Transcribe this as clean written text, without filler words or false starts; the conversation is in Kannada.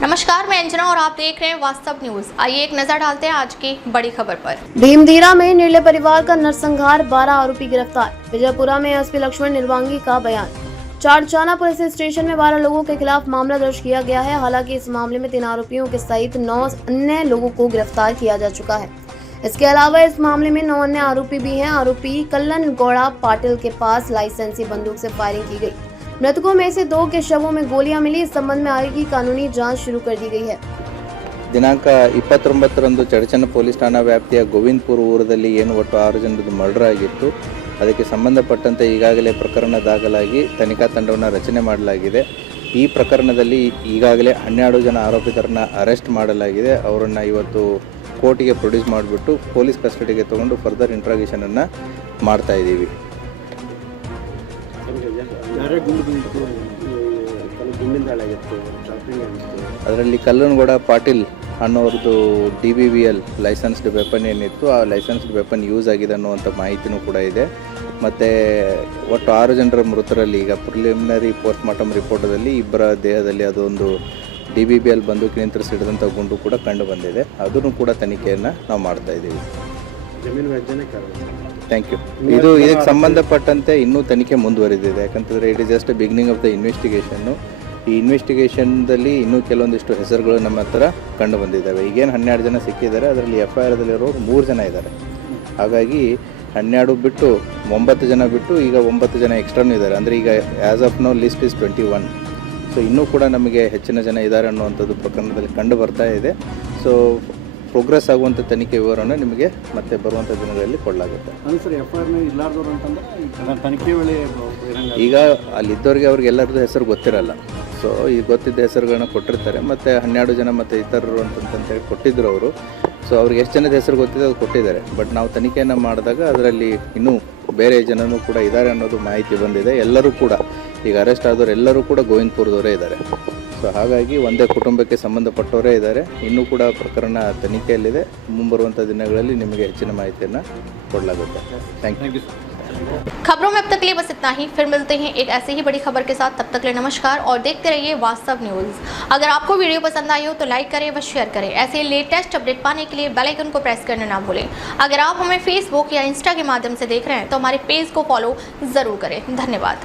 नमस्कार, मैं अंजना और आप देख रहे हैं वास्तव न्यूज। आइए एक नजर डालते हैं आज की बड़ी खबर पर। भीमधीरा में निर्ले परिवार का नरसंहार, 12 आरोपी गिरफ्तार। विजयपुरा में एसपी लक्ष्मण निर्वांगी का बयान। चारचाना पुलिस स्टेशन में 12 लोगों के खिलाफ मामला दर्ज किया गया है। हालांकि इस मामले में 3 आरोपियों के सहित 9 अन्य लोगों को गिरफ्तार किया जा चुका है। इसके अलावा इस मामले में 9 अन्य आरोपी भी हैं। आरोपी कल्लन गौड़ा पाटिल के पास लाइसेंसी बंदूक से फायरिंग की गई। मृतकों में से 2 के शवों में गोलियां मिली। इस संबंध में आगे की कानूनी जांच शुरू कर दी गई है। ದಿನಾಂಕ 29ರಂದು ಚಡಚನ ಪೊಲೀಸ್ ಠಾಣಾ ವ್ಯಾಪ್ತಿಯ ಗೋವಿಂದಪುರ ಊರದಲ್ಲಿ ಏನು ಒಟ್ಟು 6 ಜನರದ್ದು ಮರ್ಡರ್ ಆಗಿತ್ತು. ಅದಕ್ಕೆ ಸಂಬಂಧಪಟ್ಟಂತೆ ಈಗಾಗಲೇ ಪ್ರಕರಣ ದಾಖಲಾಗಿ ತನಿಖಾ ತಂಡವನ್ನು ರಚನೆ ಮಾಡಲಾಗಿದೆ. ಈ ಪ್ರಕರಣದಲ್ಲಿ ಈಗಾಗಲೇ 12 ಜನ ಆರೋಪಿತರನ್ನು ಅರೆಸ್ಟ್ ಮಾಡಲಾಗಿದೆ. ಅವರನ್ನು ಇವತ್ತು ಕೋರ್ಟಿಗೆ ಪ್ರೊಡ್ಯೂಸ್ ಮಾಡಿಬಿಟ್ಟು ಪೊಲೀಸ್ ಕಸ್ಟಡಿಗೆ ತಗೊಂಡು ಫರ್ದರ್ ಇಂಟ್ರಾಗೇಷನ್ ಅನ್ನು ಮಾಡ್ತಾ ಇದ್ದೀವಿ. ಅದರಲ್ಲಿ Kallanagowda Patil ಅನ್ನೋರದ್ದು DBBL licensed weapon ಏನಿತ್ತು, ಆ ಲೈಸೆನ್ಸ್ಡ್ ವೆಪನ್ ಯೂಸ್ ಆಗಿದೆ ಅನ್ನುವಂಥ ಮಾಹಿತಿನೂ ಕೂಡ ಇದೆ. ಮತ್ತು ಒಟ್ಟು 6 ಜನರ ಮೃತರಲ್ಲಿ ಈಗ ಪ್ರಿಲಿಮಿನರಿ ಪೋಸ್ಟ್ ಮಾರ್ಟಮ್ ರಿಪೋರ್ಟದಲ್ಲಿ 2 ದೇಹದಲ್ಲಿ ಅದೊಂದು DBBL ಬಂದೂಕಿನಿಂದ ಸಿಡಿದಂಥ ಗುಂಡು ಕೂಡ ಕಂಡು ಬಂದಿದೆ. ಅದನ್ನು ಕೂಡ ತನಿಖೆಯನ್ನು ನಾವು ಮಾಡ್ತಾ ಇದ್ದೀವಿ. Thank you. ಇದಕ್ಕೆ ಸಂಬಂಧಪಟ್ಟಂತೆ ಇನ್ನೂ ತನಿಖೆ ಮುಂದುವರಿದಿದೆ. ಯಾಕಂತಂದರೆ it is just beginning of the investigation. ಈ ಇನ್ವೆಸ್ಟಿಗೇಷನ್ದಲ್ಲಿ ಇನ್ನೂ ಕೆಲವೊಂದಿಷ್ಟು ಹೆಸರುಗಳು ನಮ್ಮ ಹತ್ರ ಕಂಡು ಬಂದಿದ್ದಾವೆ. ಈಗೇನು 12 ಜನ ಸಿಕ್ಕಿದ್ದಾರೆ, ಅದರಲ್ಲಿ FIRದಲ್ಲಿರೋರು 3 ಜನ ಇದ್ದಾರೆ. ಹಾಗಾಗಿ 12 ಬಿಟ್ಟು 9 ಜನ ಬಿಟ್ಟು ಈಗ 9 ಜನ ಎಕ್ಸ್ಟ್ರಾನೂ ಇದ್ದಾರೆ. ಅಂದರೆ ಈಗ as of now list is 21. So ಇನ್ನೂ ಕೂಡ ನಮಗೆ ಹೆಚ್ಚಿನ ಜನ ಇದ್ದಾರೆ ಅನ್ನುವಂಥದ್ದು ಪ್ರಕರಣದಲ್ಲಿ ಕಂಡು ಬರ್ತಾ ಇದೆ. ಸೊ ಪ್ರೋಗ್ರೆಸ್ ಆಗುವಂಥ ತನಿಖೆ ವಿವರವನ್ನು ನಿಮಗೆ ಮತ್ತೆ ಬರುವಂಥ ದಿನಗಳಲ್ಲಿ ಕೊಡಲಾಗುತ್ತೆ. ಈಗ ಅಲ್ಲಿದ್ದವ್ರಿಗೆ ಅವ್ರಿಗೆಲ್ಲರದ್ದು ಹೆಸರು ಗೊತ್ತಿರಲ್ಲ. ಸೊ ಈಗ ಗೊತ್ತಿದ್ದ ಹೆಸರುಗಳನ್ನ ಕೊಟ್ಟಿರ್ತಾರೆ. ಮತ್ತು 12 ಜನ ಮತ್ತು ಇತರರು ಅಂತಂತೇಳಿ ಕೊಟ್ಟಿದ್ದರು ಅವರು. ಸೊ ಅವ್ರಿಗೆ ಎಷ್ಟು ಜನದ ಹೆಸರು ಗೊತ್ತಿದೆ ಅದು ಕೊಟ್ಟಿದ್ದಾರೆ. ಬಟ್ ನಾವು ತನಿಖೆಯನ್ನು ಮಾಡಿದಾಗ ಅದರಲ್ಲಿ ಇನ್ನೂ ಬೇರೆ ಜನನೂ ಕೂಡ ಇದ್ದಾರೆ ಅನ್ನೋದು ಮಾಹಿತಿ ಬಂದಿದೆ. ಎಲ್ಲರೂ ಕೂಡ ಈಗ ಅರೆಸ್ಟ್ ಆದವರು ಎಲ್ಲರೂ ಕೂಡ ಗೋವಿಂದಪುರದವರೇ ಇದ್ದಾರೆ. ಸೊ ಹಾಗಾಗಿ ಒಂದೇ ಕುಟುಂಬಕ್ಕೆ ಸಂಬಂಧಪಟ್ಟವರೇ ಇದ್ದಾರೆ. ಇನ್ನೂ ಕೂಡ ಪ್ರಕರಣ ತನಿಖೆಯಲ್ಲಿದೆ. ಮುಂಬರುವಂಥ ದಿನಗಳಲ್ಲಿ ನಿಮಗೆ ಹೆಚ್ಚಿನ ಮಾಹಿತಿಯನ್ನು ಕೊಡಲಾಗುತ್ತೆ. Thank you. खबरों में अब तक लिए बस इतना ही। फिर मिलते हैं एक ऐसी ही बड़ी खबर के साथ। तब तक लिए नमस्कार और देखते रहिए वास्तव न्यूज। अगर आपको वीडियो पसंद आई हो तो लाइक करें व शेयर करें। ऐसे लेटेस्ट अपडेट पाने के लिए बेल आइकन को प्रेस करना ना भूलें। अगर आप हमें फेसबुक या इंस्टा के माध्यम से देख रहे हैं तो हमारे पेज को फॉलो जरूर करें। धन्यवाद।